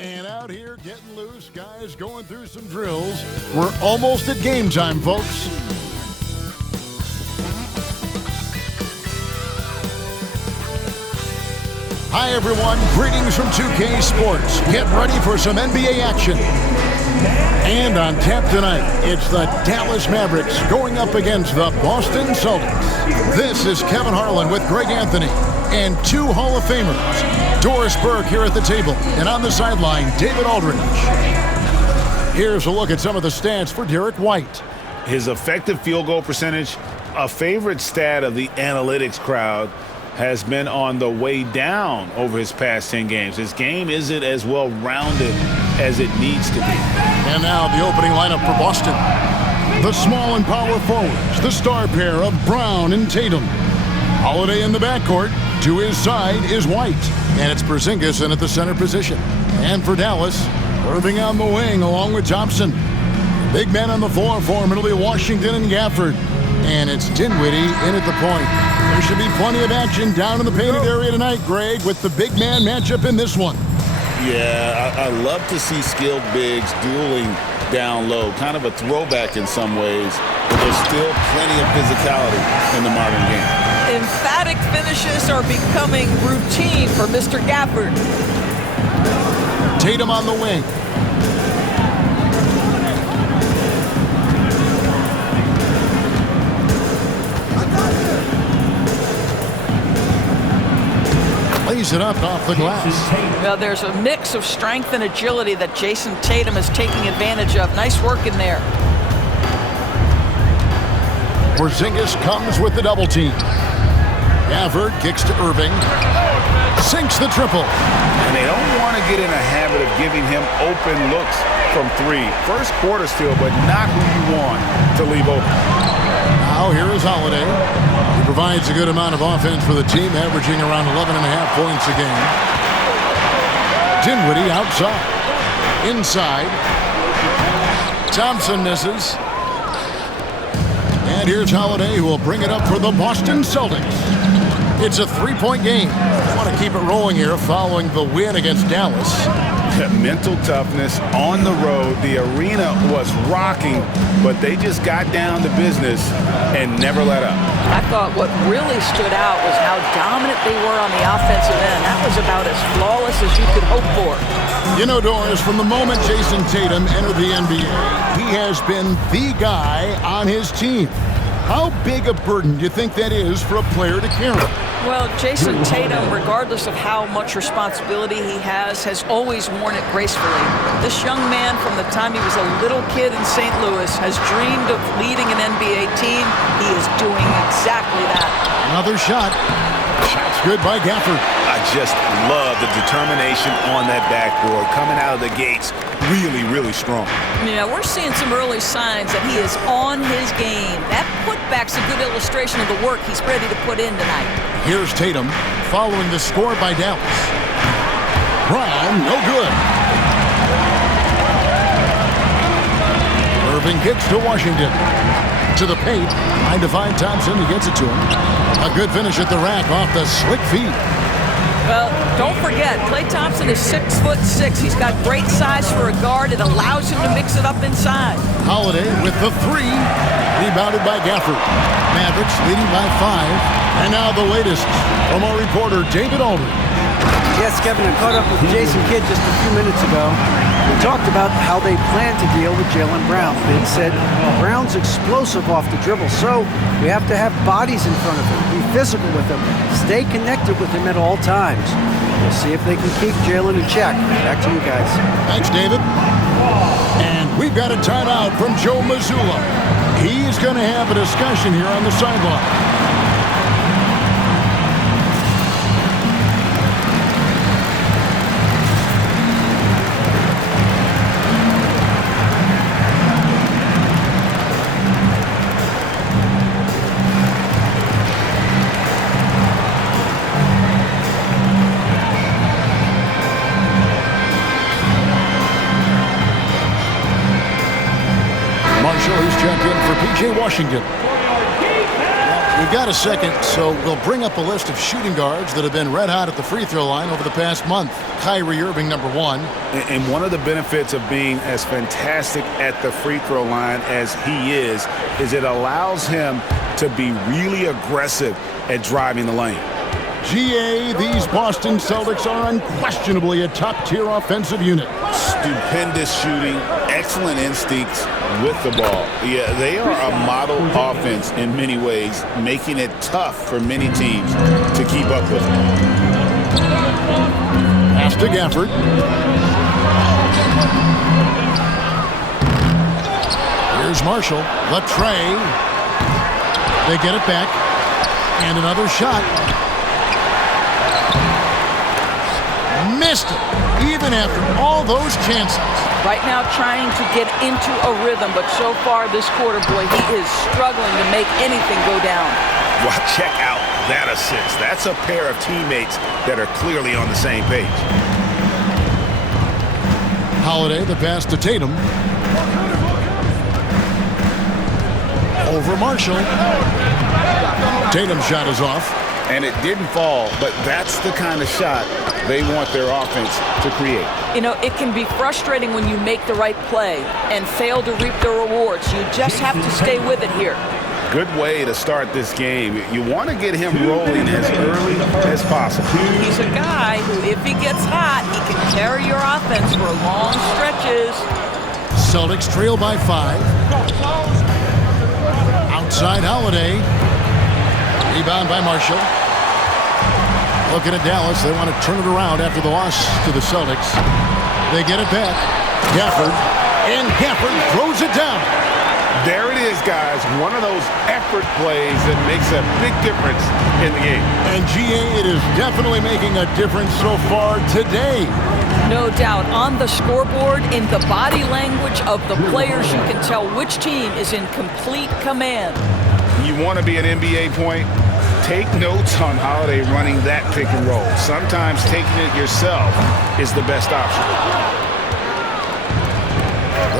And out here getting loose, guys going through some drills. We're almost at game time, folks. Hi, everyone. Greetings from 2K Sports. Get ready for some NBA action. And on tap tonight, it's the Dallas Mavericks going up against the Boston Celtics. This is Kevin Harlan with Greg Anthony and two Hall of Famers. Doris Burke here at the table, and on the sideline, David Aldridge. Here's a look at some of the stats for Derek White. His effective field goal percentage, a favorite stat of the analytics crowd, has been on the way down over his past 10 games. His game isn't as well-rounded as it needs to be. And now the opening lineup for Boston. The small and power forwards, the star pair of Brown and Tatum. Holiday in the backcourt. To his side is White. And it's Porzingis in at the center position. And for Dallas, Irving on the wing along with Thompson. Big men on the floor for him. It'll be Washington and Gafford. And it's Dinwiddie in at the point. There should be plenty of action down in the painted area tonight, Greg, with the big man matchup in this one. Yeah, I love to see skilled bigs dueling down low. Kind of a throwback in some ways, but there's still plenty of physicality in the modern game. Emphatic finishes are becoming routine for Mr. Gafford. Tatum on the wing. Lays it up off the glass. Well, there's a mix of strength and agility that Jason Tatum is taking advantage of. Nice work in there. Porzingis comes with the double team. Gafford kicks to Irving. Sinks the triple. And they don't want to get in a habit of giving him open looks from three. First quarter still, but not who you want to leave open. Now here is Holiday. He provides a good amount of offense for the team, averaging around 11.5 points a game. Dinwiddie outside. Inside. Thompson misses. And here's Holiday, who will bring it up for the Boston Celtics. It's a three-point game. I want to keep it rolling here following the win against Dallas. Mental toughness on the road. The arena was rocking, but they just got down to business and never let up. I thought what really stood out was how dominant they were on the offensive end. That was about as flawless as you could hope for. You know, Doris, from the moment Jason Tatum entered the NBA, he has been the guy on his team. How big a burden do you think that is for a player to carry? Well, Jason Tatum, regardless of how much responsibility he has always worn it gracefully. This young man, from the time he was a little kid in St. Louis, has dreamed of leading an NBA team. He is doing exactly that. Another shot. Shot's good by Gafford. I just love the determination on that backboard. Coming out of the gates, really, really strong. Yeah, we're seeing some early signs that he is on his game. That putback's a good illustration of the work he's ready to put in tonight. Here's Tatum following the score by Dallas. Brown, no good. Irving kicks to Washington. To the paint, trying to find Thompson. He gets it to him. A good finish at the rack off the slick feet. Well, don't forget, Klay Thompson is 6'6". He's got great size for a guard. It allows him to mix it up inside. Holiday with the three. Rebounded by Gafford. Mavericks leading by 5. And now the latest from our reporter, David Aldridge. Yes, Kevin, I caught up with Jason Kidd just a few minutes ago. We talked about how they plan to deal with Jaylen Brown. And he said, Brown's explosive off the dribble, so we have to have bodies in front of him, be physical with him, stay connected with him at all times. We'll see if they can keep Jaylen in check. Back to you guys. Thanks, David. And we've got a timeout from Joe Mazzulla. He's going to have a discussion here on the sideline. Marshall, who's checked in for P.J. Washington. We've got a second, so we'll bring up a list of shooting guards that have been red hot at the free throw line over the past month. Kyrie Irving, number one. And one of the benefits of being as fantastic at the free throw line as he is it allows him to be really aggressive at driving the lane. GA, these Boston Celtics are unquestionably a top-tier offensive unit. Stupendous shooting, excellent instincts with the ball. Yeah, they are a model offense in many ways, making it tough for many teams to keep up with them. Pass to Gafford. Here's Marshall. The tray. They get it back. And another shot. Missed it, even after all those chances. Right now trying to get into a rhythm, but so far this quarter, boy, he is struggling to make anything go down. Well, check out that assist. That's a pair of teammates that are clearly on the same page. Holiday, the pass to Tatum. Over Marshall. Tatum's shot is off. And it didn't fall, but that's the kind of shot they want their offense to create. You know, it can be frustrating when you make the right play and fail to reap the rewards. You just have to stay with it here. Good way to start this game. You want to get him rolling as early as possible. He's a guy who, if he gets hot, he can carry your offense for long stretches. Celtics trail by 5. Outside Holiday. Rebound by Marshall. Looking at Dallas, they want to turn it around after the loss to the Celtics. They get it back. Gafford, and Gafford throws it down. There it is, guys. One of those effort plays that makes a big difference in the game. And GA, it is definitely making a difference so far today. No doubt. On the scoreboard, in the body language of the players, you can tell which team is in complete command. You want to be an NBA point? Take notes on Holiday running that pick and roll. Sometimes taking it yourself is the best option.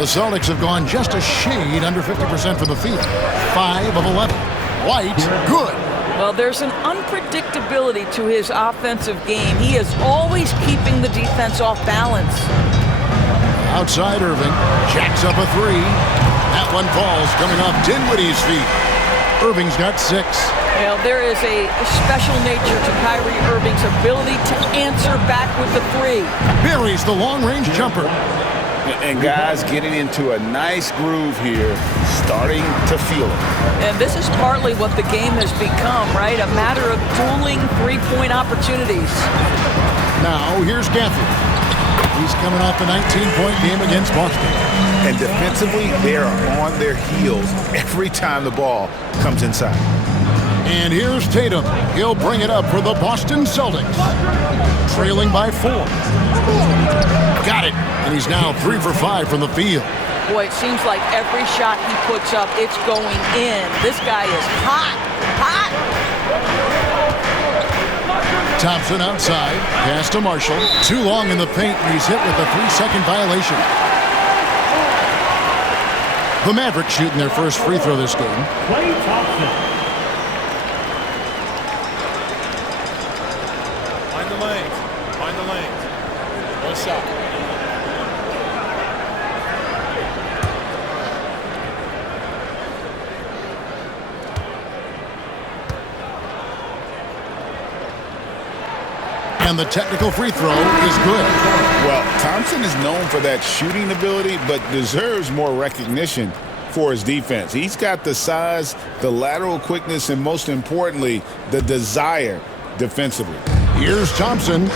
The Celtics have gone just a shade under 50% from the field. 5 of 11. White, good. Well, there's an unpredictability to his offensive game. He is always keeping the defense off balance. Outside Irving, jacks up a 3. That one falls, coming off Dinwiddie's feet. Irving's got 6. Well, there is a special nature to Kyrie Irving's ability to answer back with the 3. Buries the long-range jumper. And guys getting into a nice groove here, starting to feel it. And this is partly what the game has become, right? A matter of dueling three-point opportunities. Now, here's Gafford. He's coming off the 19-point game against Boston. And defensively, they are on their heels every time the ball comes inside. And here's Tatum. He'll bring it up for the Boston Celtics. Trailing by 4. Got it. And he's now 3 for 5 from the field. Boy, it seems like every shot he puts up, it's going in. This guy is hot. Hot. Thompson outside. Pass to Marshall. Too long in the paint, and he's hit with a 3-second violation. The Mavericks shooting their first free throw this game. Klay Thompson. Find the lanes. Find the lanes. One shot. And the technical free throw is good. Well, Thompson is known for that shooting ability, but deserves more recognition for his defense. He's got the size, the lateral quickness, and most importantly, the desire defensively. Here's Thompson,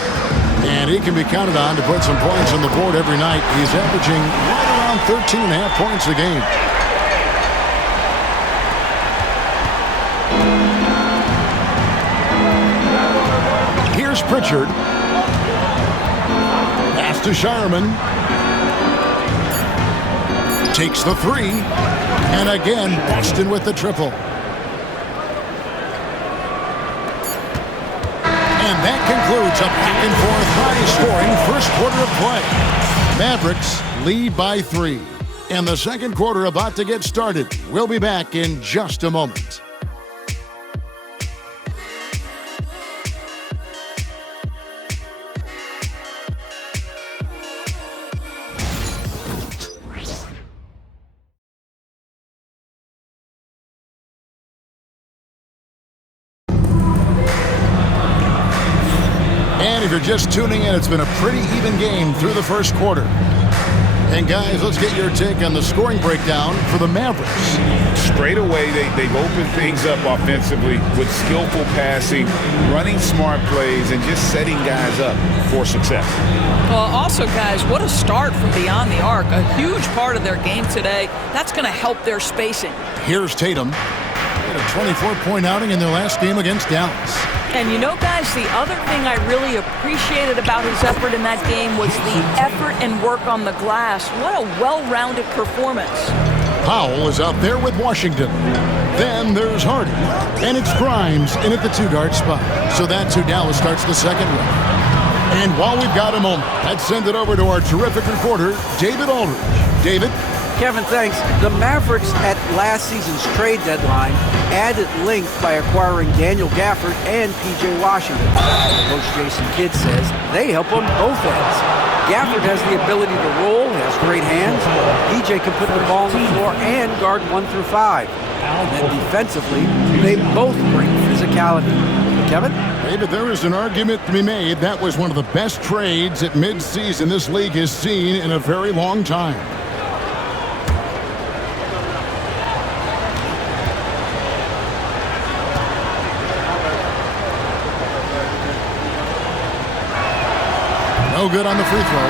and he can be counted on to put some points on the board every night. He's averaging right around 13.5 points a game. Here's Pritchard. Pass to Shireman. Takes the 3. And again, Boston with the triple. And that concludes a back-and-forth high-scoring first quarter of play. Mavericks lead by 3. And the second quarter about to get started. We'll be back in just a moment. you're just tuning in, it's been a pretty even game through the first quarter. And guys, let's get your take on the scoring breakdown for the Mavericks. Straight away, they've opened things up offensively with skillful passing, running smart plays, and just setting guys up for success. Well, also, guys, what a start from beyond the arc. A huge part of their game today. That's going to help their spacing. Here's Tatum. He had a 24-point outing in their last game against Dallas. And you know, guys, the other thing I really appreciated about his effort in that game was the effort and work on the glass. What a well-rounded performance. Powell is out there with Washington. Then there's Hardy. And it's Grimes in at the two-guard spot. So that's who Dallas starts the second with. And while we've got a moment, let's send it over to our terrific reporter, David Aldridge. David? Kevin, thanks. The Mavericks at last season's trade deadline added length by acquiring Daniel Gafford and P.J. Washington. Coach Jason Kidd says they help on both ends. Gafford has the ability to roll, has great hands. P.J. can put the ball on the floor and guard 1 through 5. And then defensively, they both bring physicality. Kevin? David, there is an argument to be made. That was one of the best trades at midseason this league has seen in a very long time. No good on the free throw.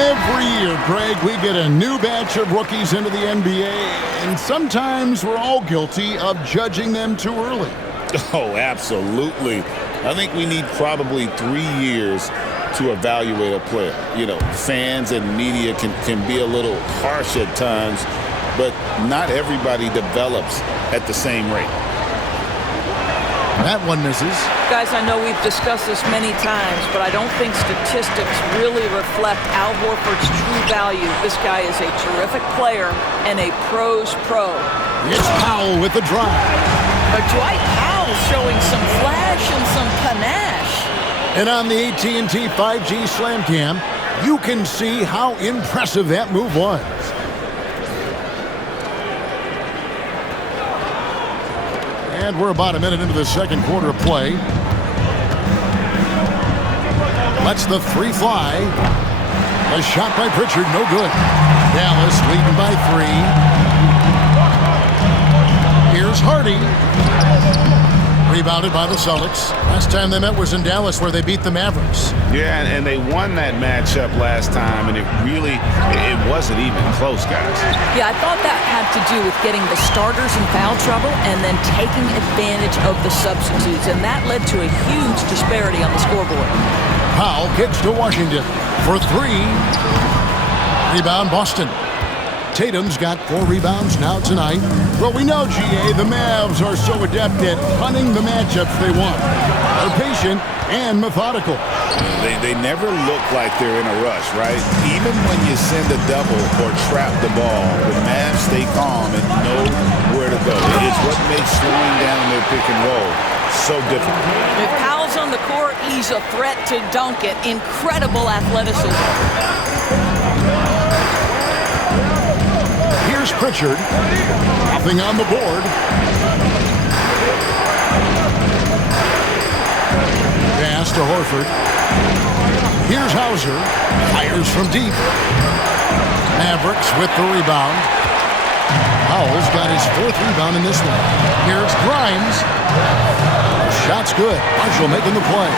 Every year, Greg, we get a new batch of rookies into the NBA, and sometimes we're all guilty of judging them too early. Oh, absolutely. I think we need probably 3 years to evaluate a player. You know, fans and media can be a little harsh at times, but not everybody develops at the same rate. That one misses. Guys, I know we've discussed this many times, but I don't think statistics really reflect Al Horford's true value. This guy is a terrific player and a pro's pro. It's Powell with the drive. But Dwight Powell showing some flash and some panache. And on the AT&T 5G Slam Cam, you can see how impressive that move was. And we're about a minute into the second quarter of play. Lets the three fly. A shot by Pritchard, no good. Dallas leading by 3. Here's Hardy. Rebounded by the Celtics. Last time they met was in Dallas, where they beat the Mavericks. Yeah, and they won that matchup last time, and it wasn't even close, guys. Yeah, I thought that had to do with getting the starters in foul trouble and then taking advantage of the substitutes, and that led to a huge disparity on the scoreboard. Powell kicks to Washington for 3. Rebound, Boston. Tatum's got 4 rebounds now tonight. Well, we know, GA, the Mavs are so adept at hunting the matchups they want. They're patient and methodical. They never look like they're in a rush, right? Even when you send a double or trap the ball, the Mavs stay calm and know where to go. It's what makes slowing down their pick and roll so difficult. If Powell's on the court, he's a threat to dunk it. Incredible athleticism. Here's Pritchard. Nothing on the board. Pass to Horford. Here's Hauser. Fires from deep. Mavericks with the rebound. Powell's got his 4th rebound in this one. Here's Grimes. Shot's good. Marshall making the play.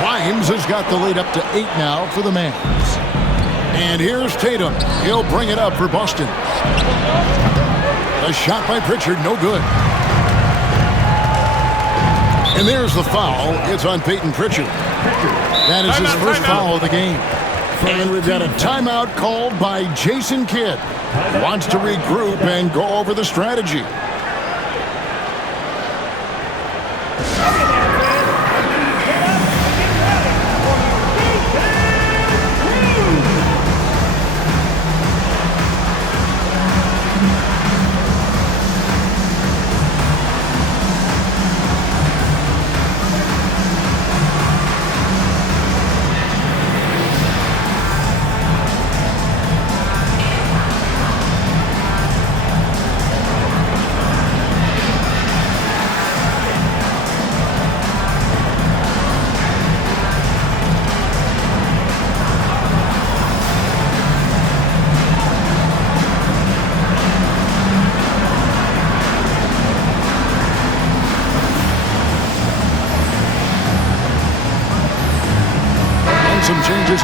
Grimes has got the lead up to 8 now for the Mavs. And here's Tatum. He'll bring it up for Boston. A shot by Pritchard, no good. And there's the foul. It's on Peyton Pritchard. That is his first foul of the game. And we've got a timeout called by Jason Kidd. Wants to regroup and go over the strategy.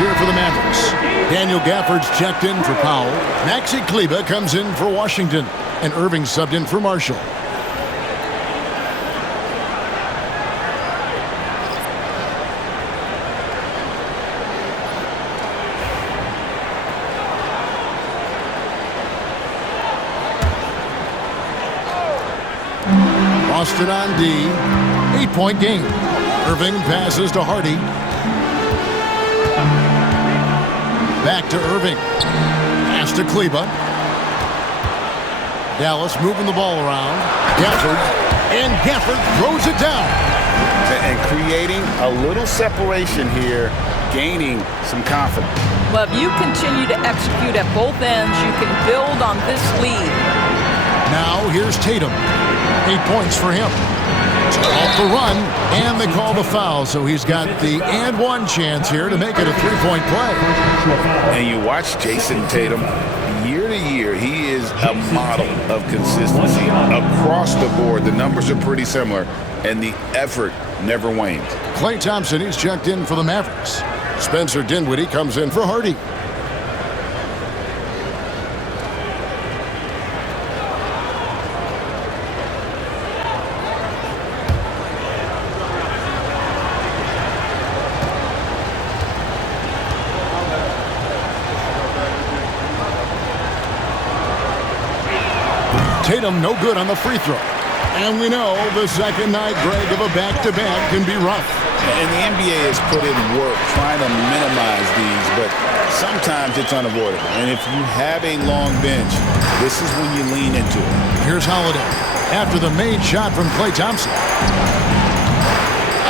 here for the Mavericks. Daniel Gafford's checked in for Powell. Maxi Kleber comes in for Washington. And Irving subbed in for Marshall. Boston on D. 8-point game. Irving passes to Hardy. Back to Irving. Pass to Kleber. Dallas moving the ball around. Gafford. And Gafford throws it down. And creating a little separation here, gaining some confidence. Well, if you continue to execute at both ends, you can build on this lead. Now here's Tatum. 8 points for him. Off the run, and they call the foul, so he's got the and one chance here to make it a 3-point play. And you watch Jason Tatum, year to year, he is a model of consistency. Across the board, the numbers are pretty similar, and the effort never wanes. Klay Thompson, he's checked in for the Mavericks. Spencer Dinwiddie comes in for Hardy. Tatum no good on the free throw. And we know the second night, Greg, of a back-to-back can be rough. And the NBA has put in work trying to minimize these, but sometimes it's unavoidable. And if you have a long bench, this is when you lean into it. Here's Holiday after the made shot from Klay Thompson.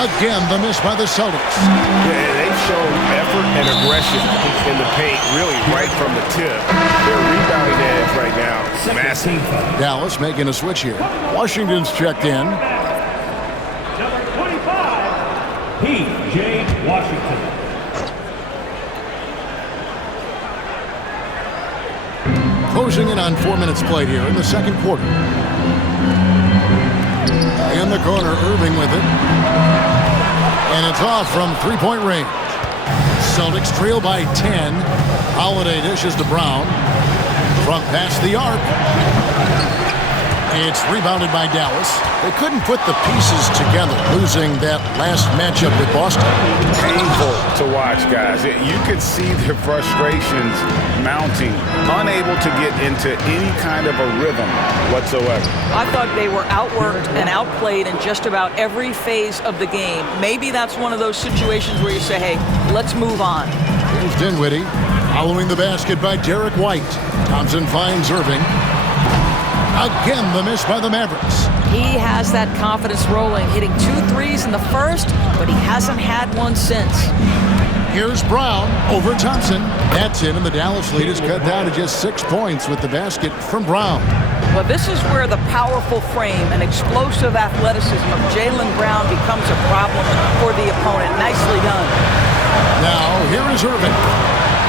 Again, the miss by the Celtics. Yeah, they've shown effort and aggression in the paint, really right from the tip. Their rebounding edge right now, massive. Dallas making a switch here. Washington's checked in. Number 25, P.J. Washington. Closing in on 4 minutes played here in the second quarter. In the corner, Irving with it. And it's off from three-point range. Celtics trail by 10. Holiday dishes to Brown. From past the arc. It's rebounded by Dallas. They couldn't put the pieces together, losing that last matchup with Boston. Painful to watch, guys. You could see their frustrations mounting, unable to get into any kind of a rhythm whatsoever. I thought they were outworked and outplayed in just about every phase of the game. Maybe that's one of those situations where you say, hey, let's move on. Here's Dinwiddie, following the basket by Derek White. Thompson finds Irving. Again, the miss by the Mavericks. He has that confidence rolling, hitting 2 threes in the first, but he hasn't had one since. Here's Brown over Thompson. That's in, and the Dallas lead is cut down to just 6 points with the basket from Brown. Well, this is where the powerful frame and explosive athleticism of Jaylen Brown becomes a problem for the opponent. Nicely done. Now, here is Irving.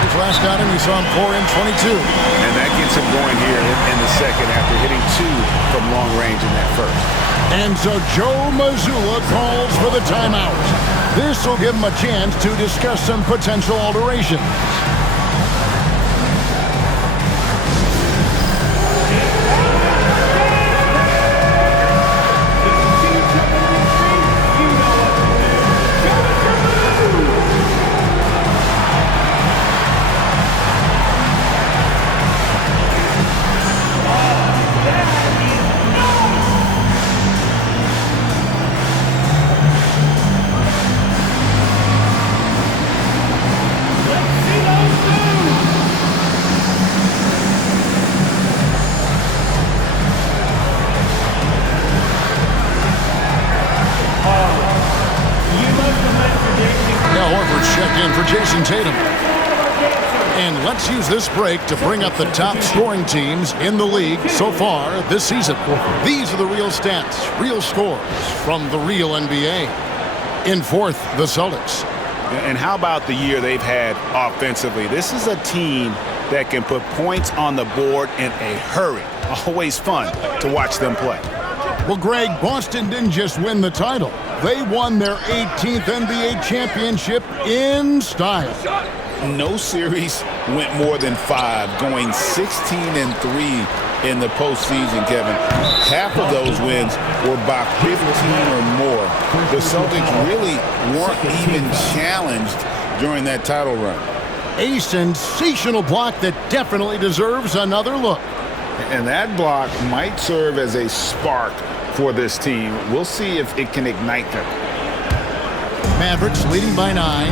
His last outing, we saw him pour in 22. And that gets him going here in the second after hitting 2 from long range in that first. And so Joe Mazzulla calls for the timeout. This will give him a chance to discuss some potential alterations. Jason Tatum. And let's use this break to bring up the top scoring teams in the league so far this season. These are the real stats, real scores from the real NBA. In fourth, the Celtics. And how about the year they've had offensively? This is a team that can put points on the board in a hurry. Always fun to watch them play. Well, Greg, Boston didn't just win the title. They won their 18th NBA championship in style. no series went more than 5, going 16-3 in the postseason, Kevin. Half of those wins were by 15 or more. The Celtics really weren't even challenged during that title run. A sensational block that definitely deserves another look. And that block might serve as a spark for this team. We'll see if it can ignite them. Mavericks leading by 9.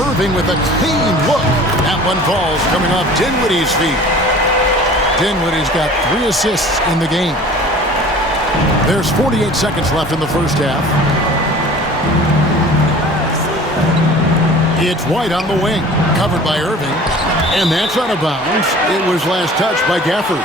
Irving with a clean look. That one falls coming off Dinwiddie's feet. Dinwiddie's got 3 assists in the game. There's 48 seconds left in the first half. It's White on the wing, covered by Irving. And that's out of bounds. It was last touched by Gafford.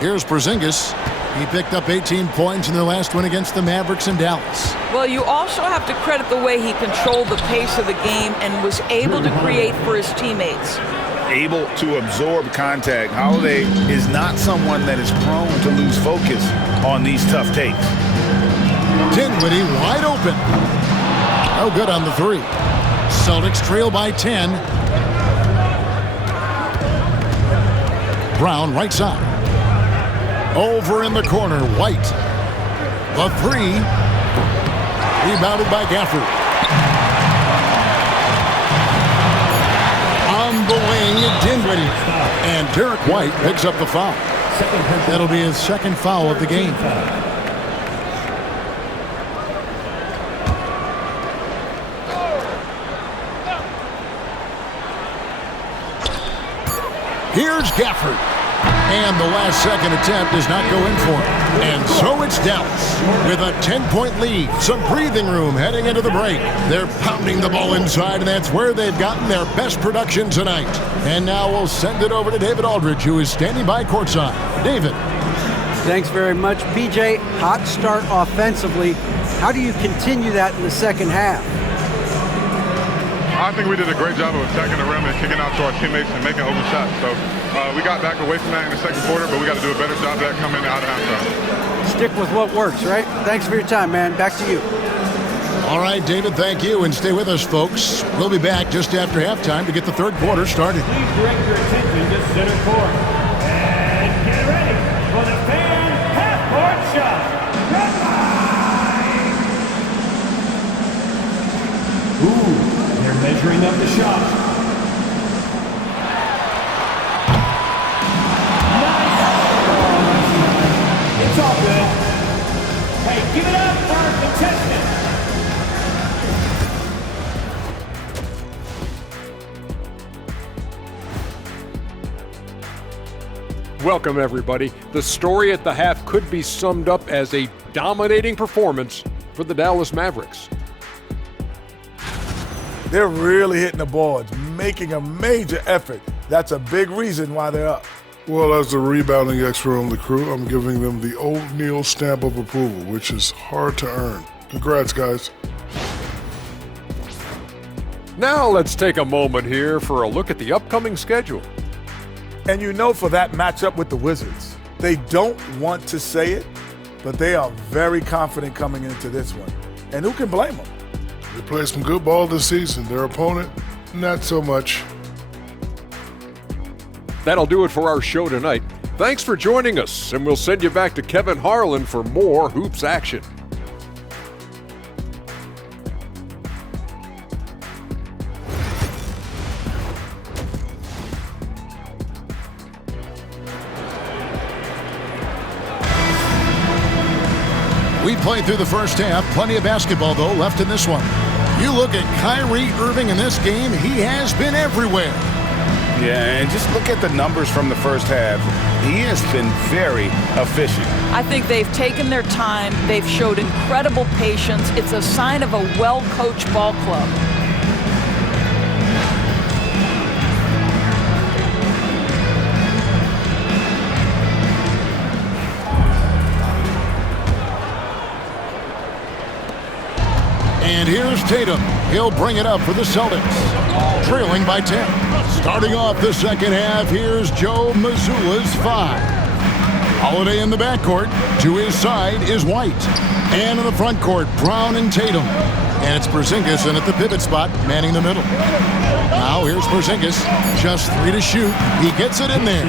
Here's Porzingis. He picked up 18 points in their last win against the Mavericks in Dallas. Well, you also have to credit the way he controlled the pace of the game and was able to create for his teammates. Able to absorb contact. Holiday is not someone that is prone to lose focus on these tough takes. Dinwiddie wide open. No good on the 3. Celtics trail by 10. Brown right side. Over in the corner, White. The 3. Rebounded by Gafford. On the wing, Dinwiddie. And Derek White picks up the foul. That'll be his second foul of the game. Here's Gafford. And the last second attempt does not go in for him. And so it's Dallas with a 10-point lead. Some breathing room heading into the break. They're pounding the ball inside, and that's where they've gotten their best production tonight. And now we'll send it over to David Aldridge, who is standing by courtside. David. Thanks very much. BJ, hot start offensively. How do you continue that in the second half? I think we did a great job of attacking the rim and kicking out to our teammates and making open shots. So we got back away from that in the second quarter, but we got to do a better job of that coming out of halftime. Stick with what works, right? Thanks for your time, man. Back to you. All right, David, thank you. And stay with us, folks. We'll be back just after halftime to get the third quarter started. Please direct your attention to center court. And get ready for the fan half-court shot. Red line! Ooh. They're measuring up the shot. Nice. It's all good. Hey, give it up for our contestant. Welcome, everybody. The story at the half could be summed up as a dominating performance for the Dallas Mavericks. They're really hitting the boards, making a major effort. That's a big reason why they're up. Well, as the rebounding expert on the crew, I'm giving them the O'Neal stamp of approval, which is hard to earn. Congrats, guys. Now let's take a moment here for a look at the upcoming schedule. And you know, for that matchup with the Wizards, they don't want to say it, but they are very confident coming into this one. And who can blame them? They played some good ball this season. Their opponent, not so much. That'll do it for our show tonight. Thanks for joining us, and we'll send you back to Kevin Harlan for more hoops action. We played through the first half. Plenty of basketball, though, left in this one. You look at Kyrie Irving in this game, he has been everywhere. Yeah, and just look at the numbers from the first half. He has been very efficient. I think they've taken their time. They've showed incredible patience. It's a sign of a well-coached ball club. And here's Tatum. He'll bring it up for the Celtics. Trailing by 10. Starting off the second half, here's Joe Mazzulla's 5. Holiday in the backcourt. To his side is White. And in the front court, Brown and Tatum. And it's Porzingis in at the pivot spot, manning the middle. Now here's Porzingis. Just 3 to shoot. He gets it in there.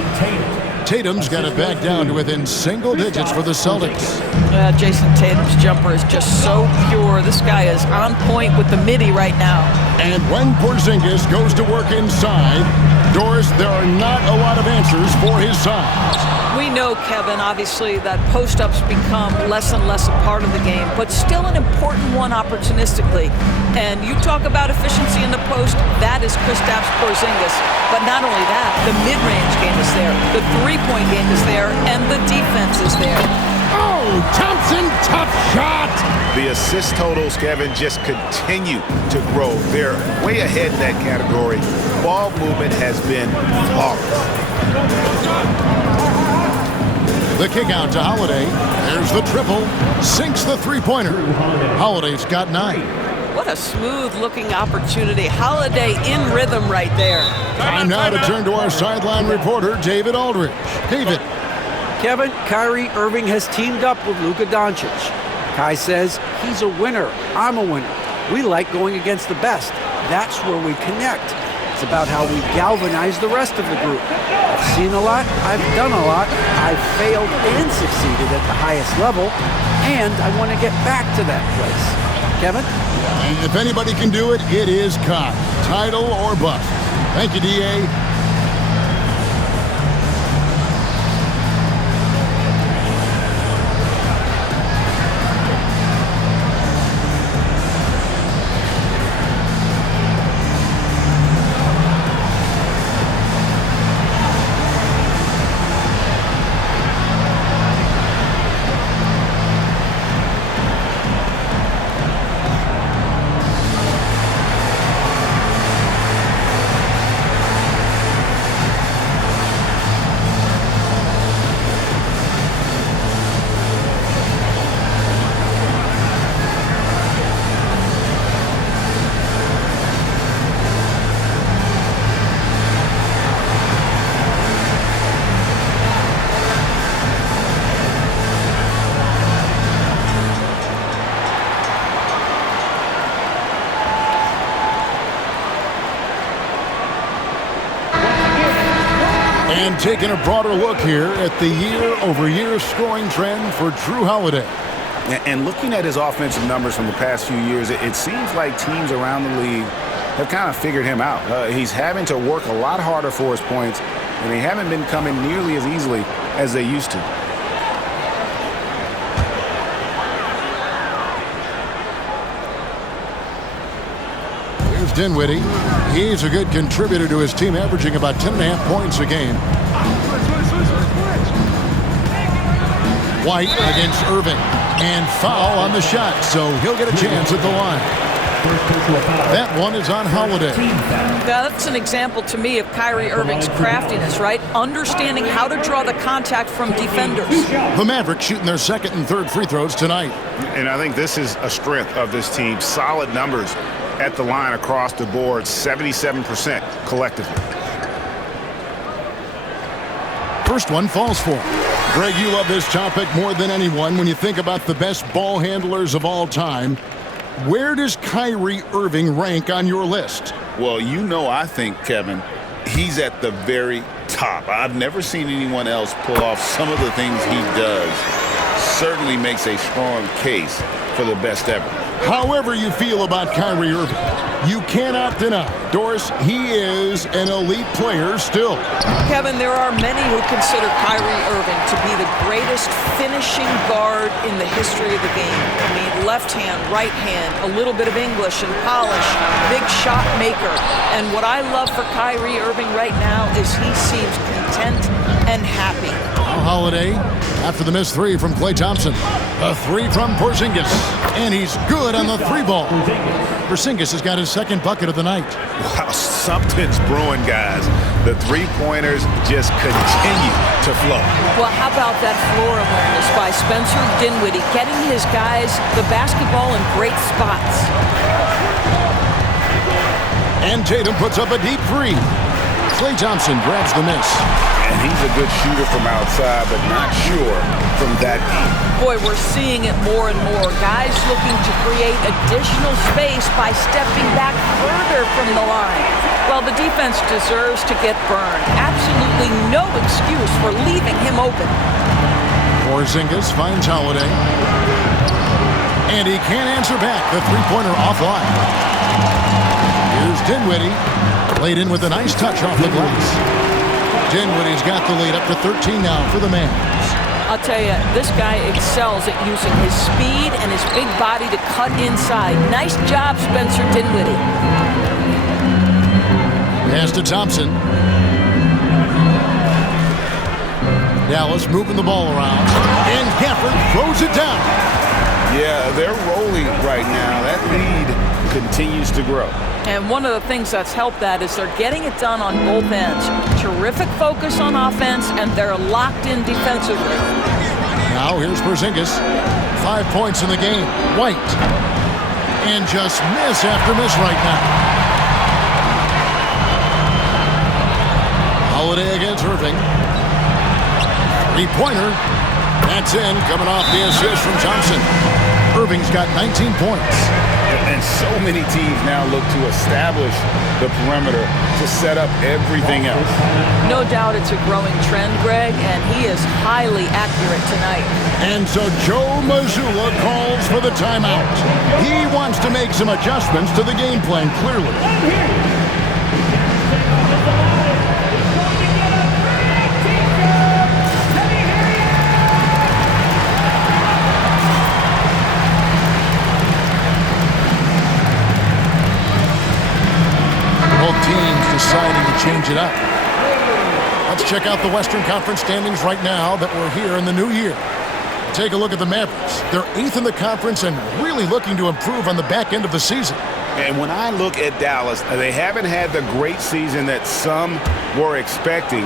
Tatum's got it back down to within single digits for the Celtics. Jason Tatum's jumper is just so pure. This guy is on point with the midi right now. And when Porzingis goes to work inside, Doris, there are not a lot of answers for his size. We know, Kevin, obviously, that post-ups become less and less a part of the game, but still an important one opportunistically. And you talk about efficiency in the post, that is Kristaps Porzingis. But not only that, the mid-range game is there, the three-point game is there, and the defense is there. Oh, Thompson, tough shot! The assist totals, Kevin, just continue to grow. They're way ahead in that category. Ball movement has been flawless. The kick out to Holiday. There's the triple. Sinks the three-pointer. Holiday's got 9. What a smooth-looking opportunity. Holiday in rhythm right there. Time now to turn to our sideline reporter, David Aldridge. David. Kevin, Kyrie Irving has teamed up with Luka Doncic. Kai says, he's a winner. I'm a winner. We like going against the best. That's where we connect. It's about how we galvanize the rest of the group. I've seen a lot. I've done a lot. I've failed and succeeded at the highest level. And I want to get back to that place. Kevin? And if anybody can do it, it is Kai. Title or bust. Thank you, D.A. And taking a broader look here at the year-over-year scoring trend for Drew Holiday. And looking at his offensive numbers from the past few years, it seems like teams around the league have kind of figured him out. He's having to work a lot harder for his points, and they haven't been coming nearly as easily as they used to. Here's Dinwiddie. He's a good contributor to his team, averaging about 10.5 points a game. White against Irving. And foul on the shot, so he'll get a chance at the line. That one is on Holiday. Now, that's an example to me of Kyrie Irving's craftiness, right? Understanding how to draw the contact from defenders. The Mavericks shooting their second and third free throws tonight. And I think this is a strength of this team. Solid numbers at the line across the board, 77% collectively. First one falls for him. Greg, you love this topic more than anyone when you think about the best ball handlers of all time. Where does Kyrie Irving rank on your list? Well, you know, I think, Kevin, he's at the very top. I've never seen anyone else pull off some of the things he does. Certainly makes a strong case for the best ever. However you feel about Kyrie Irving, you cannot deny, Doris, he is an elite player still. Kevin, there are many who consider Kyrie Irving to be the greatest finishing guard in the history of the game. I mean, left hand, right hand, a little bit of English and polish, big shot maker. And what I love for Kyrie Irving right now is he seems content and happy. Holiday after the missed three from Klay Thompson. A three from Porzingis. And he's good on the three ball. Porzingis has got his second bucket of the night. Wow, something's brewing, guys. The three-pointers just continue to flow. Well, how about that floor awareness by Spencer Dinwiddie, getting his guys the basketball in great spots. And Tatum puts up a deep three. Klay Thompson grabs the miss. And he's a good shooter from outside, but not sure from that deep. Boy, we're seeing it more and more. Guys looking to create additional space by stepping back further from the line. Well, the defense deserves to get burned. Absolutely no excuse for leaving him open. Porzingis finds Holiday. And he can't answer back. The three-pointer offline. Here's Dinwiddie. Played in with a nice touch off the glass. Dinwiddie's got the lead up to 13 now for the Mavs. I'll tell you, this guy excels at using his speed and his big body to cut inside. Nice job, Spencer Dinwiddie. Pass to Thompson. Dallas moving the ball around. And Gafford throws it down. Yeah, they're rolling right now. That lead continues to grow. And one of the things that's helped that is they're getting it done on both ends. Terrific focus on offense, and they're locked in defensively. Now here's Porzingis. 5 points in the game. White. And just miss after miss right now. Holiday against Irving. Three-pointer. That's in, coming off the assist from Thompson. Irving's got 19 points. And so many teams now look to establish the perimeter to set up everything else. No doubt it's a growing trend, Greg, and he is highly accurate tonight. And so Joe Mazzulla calls for the timeout. He wants to make some adjustments to the game plan, clearly. Teams deciding to change it up. Let's check out the Western Conference standings right now that we're here in the new year. Take a look at the Mavericks. They're 8th in the conference and really looking to improve on the back end of the season. And when I look at Dallas, they haven't had the great season that some were expecting,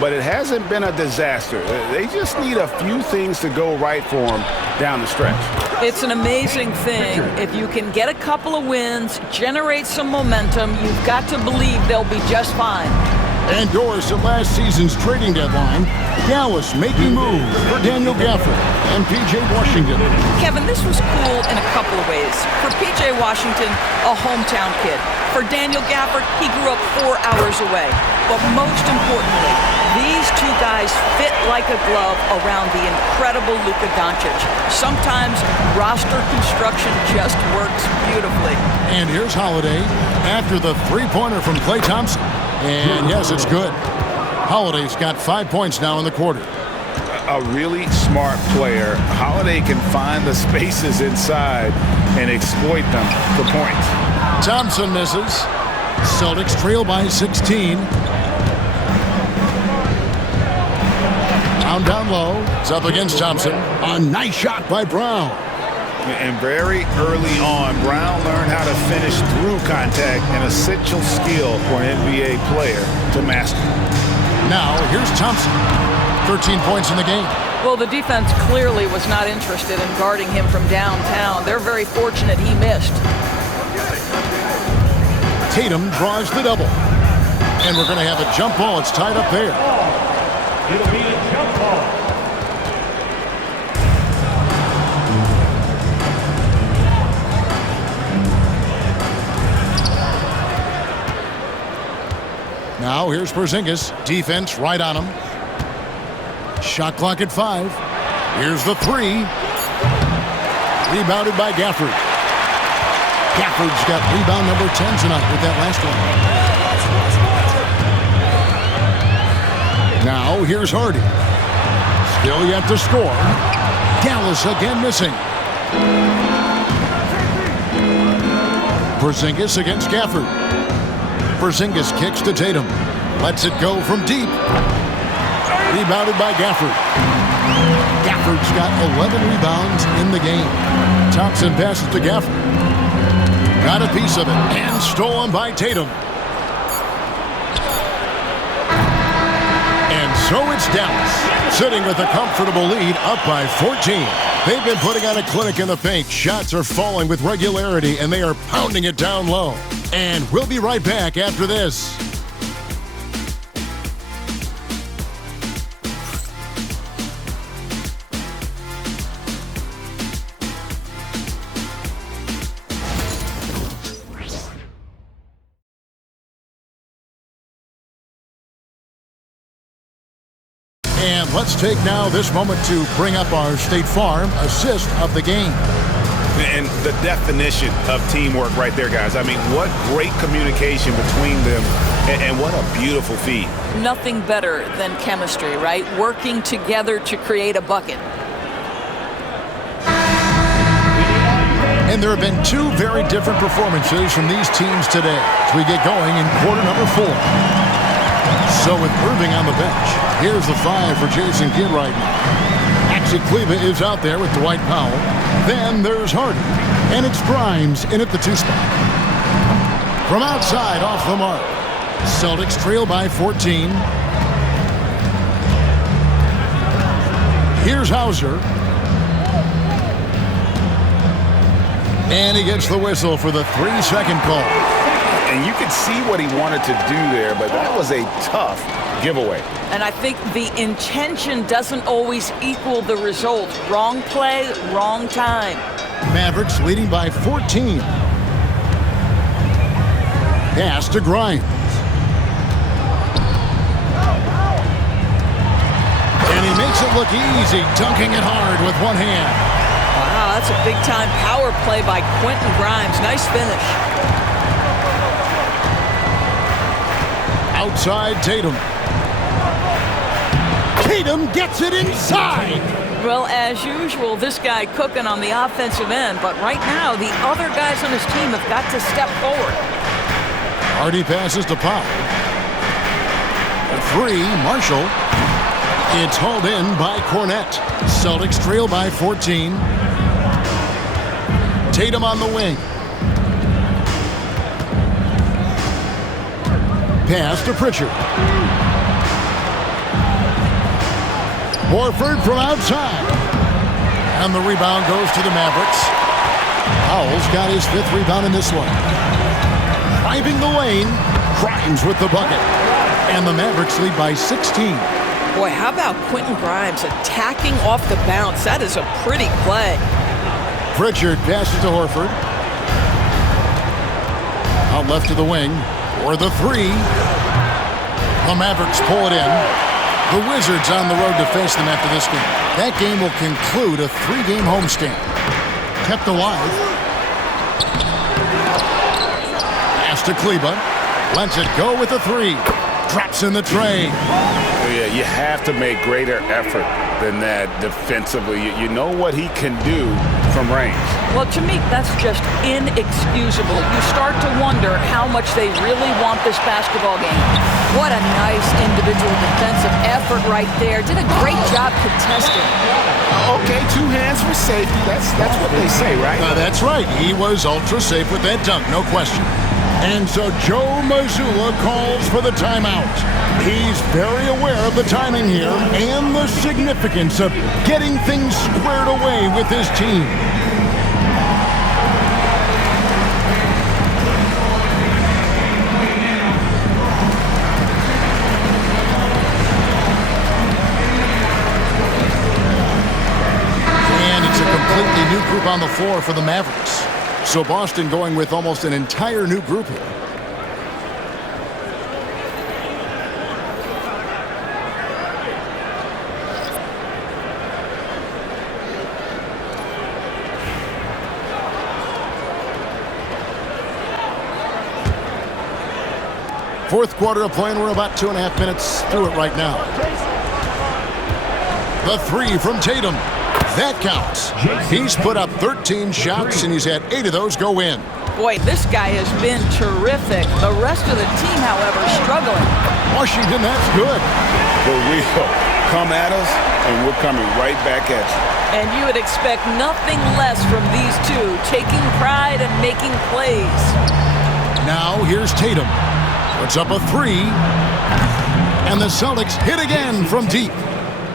but it hasn't been a disaster. They just need a few things to go right for them down the stretch. It's an amazing thing. If you can get a couple of wins, generate some momentum, you've got to believe they'll be just fine. Endorsed at last season's trading deadline, Dallas making moves for Daniel Gafford and P.J. Washington. Kevin, this was cool in a couple of ways. For P.J. Washington, a hometown kid. For Daniel Gafford, he grew up 4 hours away. But most importantly, these two guys fit like a glove around the incredible Luka Doncic. Sometimes roster construction just works beautifully. And here's Holiday after the three-pointer from Klay Thompson. And yes, it's good. Holiday's got 5 points now in the quarter. A really smart player. Holiday can find the spaces inside and exploit them for points. Thompson misses. Celtics trail by 16. Down low. It's up against Thompson. A nice shot by Brown. And very early on, Brown learned how to finish through contact, an essential skill for an NBA player to master. Now, here's Thompson. 13 points in the game. Well, the defense clearly was not interested in guarding him from downtown. They're very fortunate he missed. Tatum draws the double. And we're going to have a jump ball. It's tied up there. It'll be a jump ball. Now here's Porzingis. Defense right on him. Shot clock at 5. Here's the 3. Rebounded by Gafford. Gafford's got rebound number 10 tonight with that last one. Now here's Hardy. Still yet to score. Dallas again missing. Porzingis against Gafford. Porzingis kicks to Tatum. Lets it go from deep. Rebounded by Gafford. Gafford's got 11 rebounds in the game. Thompson passes to Gafford. Got a piece of it and stolen by Tatum. And so it's Dallas, sitting with a comfortable lead up by 14. They've been putting on a clinic in the paint. Shots are falling with regularity, and they are pounding it down low. And we'll be right back after this. And let's take now this moment to bring up our State Farm assist of the game. And the definition of teamwork right there, guys. I mean, what great communication between them, and what a beautiful feed. Nothing better than chemistry, right? Working together to create a bucket. And there have been two very different performances from these teams today as we get going in quarter number 4. So with Irving on the bench, here's the 5 for Jason Kidd right now. Actually, Kleba is out there with Dwight Powell. Then there's Harden. And it's Grimes in at the 2 spot. From outside, off the mark. Celtics trail by 14. Here's Hauser. And he gets the whistle for the 3-second call. And you could see what he wanted to do there, but that was a tough giveaway. And I think the intention doesn't always equal the result. Wrong play, wrong time. Mavericks leading by 14. Pass to Grimes. And he makes it look easy, dunking it hard with one hand. Wow, that's a big-time power play by Quentin Grimes. Nice finish. Outside Tatum. Tatum gets it inside. Well, as usual, this guy cooking on the offensive end, but right now the other guys on his team have got to step forward. Hardy passes to Powell. A 3, Marshall. It's hauled in by Cornette. Celtics trail by 14. Tatum on the wing. Pass to Pritchard. Horford from outside. And the rebound goes to the Mavericks. Powell's got his 5th rebound in this one. Driving the lane. Grimes with the bucket. And the Mavericks lead by 16. Boy, how about Quentin Grimes attacking off the bounce? That is a pretty play. Pritchard passes to Horford. Out left to the wing. For the 3. The Mavericks pull it in. The Wizards on the road to face them after this game. That game will conclude a 3-game homestand. Kept alive. Pass to Kleba. Lets it go with a 3. Drops in the tray. Yeah, you have to make greater effort than that defensively. You know what he can do from range. Well, to me, that's just inexcusable. You start to wonder how much they really want this basketball game. What a nice individual defensive effort right there. Did a great job contesting. Okay, 2 hands for safety. That's what they say, right? That's right. He was ultra safe with that dunk, no question. And so Joe Mazzulla calls for the timeout. He's very aware of the timing here and the significance of getting things squared away with his team. And it's a completely new group on the floor for the Mavericks. So Boston going with almost an entire new group here. Fourth quarter of play, and we're about 2.5 minutes through it right now. The 3 from Tatum. That counts. He's put up 13 shots, and he's had 8 of those go in. Boy, this guy has been terrific. The rest of the team, however, struggling. Washington, that's good. For real. Come at us, and we're coming right back at you. And you would expect nothing less from these two, taking pride and making plays. Now here's Tatum. Puts up a 3. And the Celtics hit again from deep.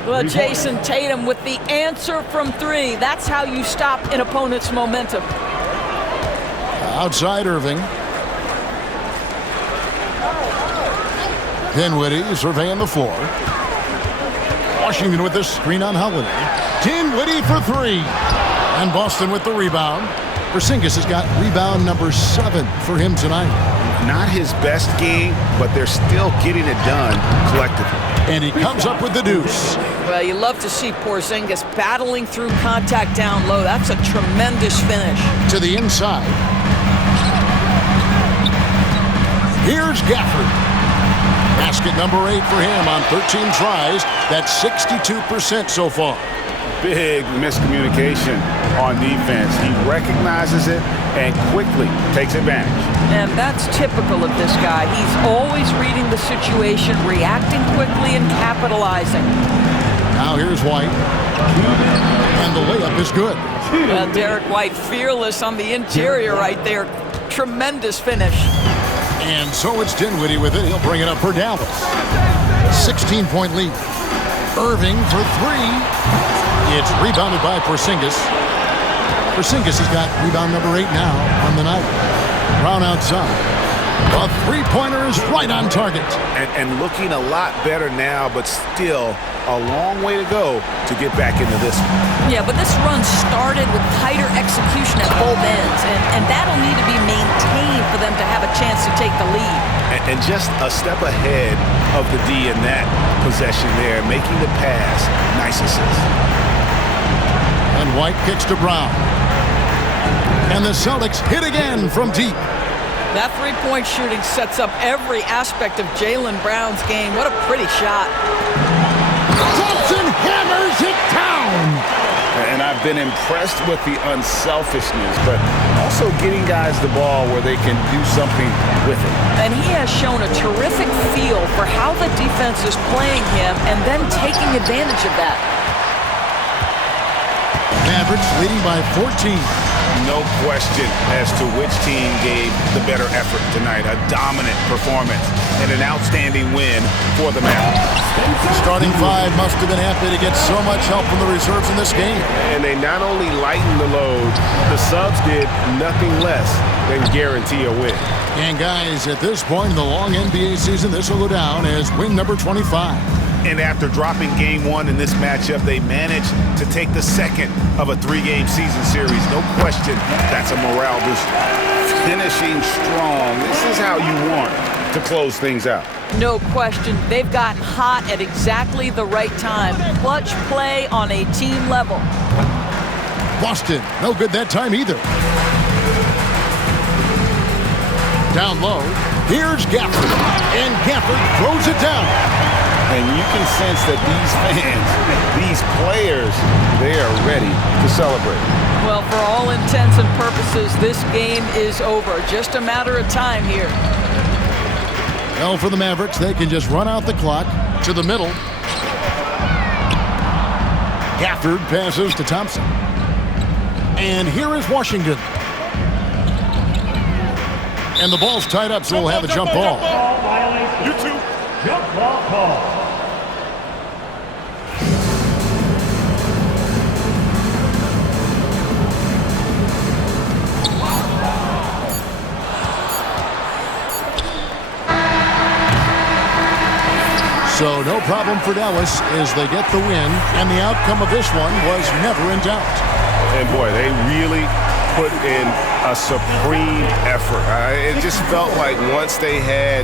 Well, Jason Tatum with the answer from 3. That's how you stop an opponent's momentum. Outside Irving. Dinwiddie surveying the floor. Washington with the screen on Holiday. Dinwiddie for 3. And Boston with the rebound. Porzingis has got rebound number 7 for him tonight. Not his best game, but they're still getting it done collectively. And he comes up with the deuce. Well, you love to see Porzingis battling through contact down low. That's a tremendous finish. To the inside. Here's Gafford. Basket number 8 for him on 13 tries. That's 62% so far. Big miscommunication on defense. He recognizes it and quickly takes advantage. And that's typical of this guy. He's always reading the situation, reacting quickly and capitalizing. Now here's White. And the layup is good. Well, Derek White fearless on the interior right there. Tremendous finish. And so it's Dinwiddie with it. He'll bring it up for Dallas. 16-point lead. Irving for 3. It's rebounded by Porzingis. Porzingis has got rebound number 8 now on the night. Brown outside. A three-pointer is right on target. And looking a lot better now, but still a long way to go to get back into this one. Yeah, but this run started with tighter execution at both ends, and that'll need to be maintained for them to have a chance to take the lead. And just a step ahead of the D in that possession there, making the pass. Nice assist. And White kicks to Brown. And the Celtics hit again from deep. That three-point shooting sets up every aspect of Jaylen Brown's game. What a pretty shot. Thompson hammers it down. And I've been impressed with the unselfishness, but also getting guys the ball where they can do something with it. And he has shown a terrific feel for how the defense is playing him and then taking advantage of that. Mavericks leading by 14. No question as to which team gave the better effort tonight. A dominant performance and an outstanding win for the Mavericks. Starting 5 must have been happy to get so much help from the reserves in this game. And they not only lightened the load, the subs did nothing less than guarantee a win. And guys, at this point in the long NBA season, this will go down as win number 25. And after dropping game 1 in this matchup, they managed to take the second of a 3-game season series. No question, that's a morale booster. Finishing strong. This is how you want to close things out. No question. They've gotten hot at exactly the right time. Clutch play on a team level. Boston, no good that time either. Down low, here's Gafford. And Gafford throws it down. And you can sense that these fans, these players, they are ready to celebrate. Well, for all intents and purposes, this game is over. Just a matter of time here. Well, for the Mavericks, they can just run out the clock to the middle. Gafford passes to Thompson. And here is Washington. And the ball's tied up, so we'll have a jump ball. You two. Jump ball call. So no problem for Dallas as they get the win, and the outcome of this one was never in doubt. And boy, they really put in a supreme effort. It just felt like once they had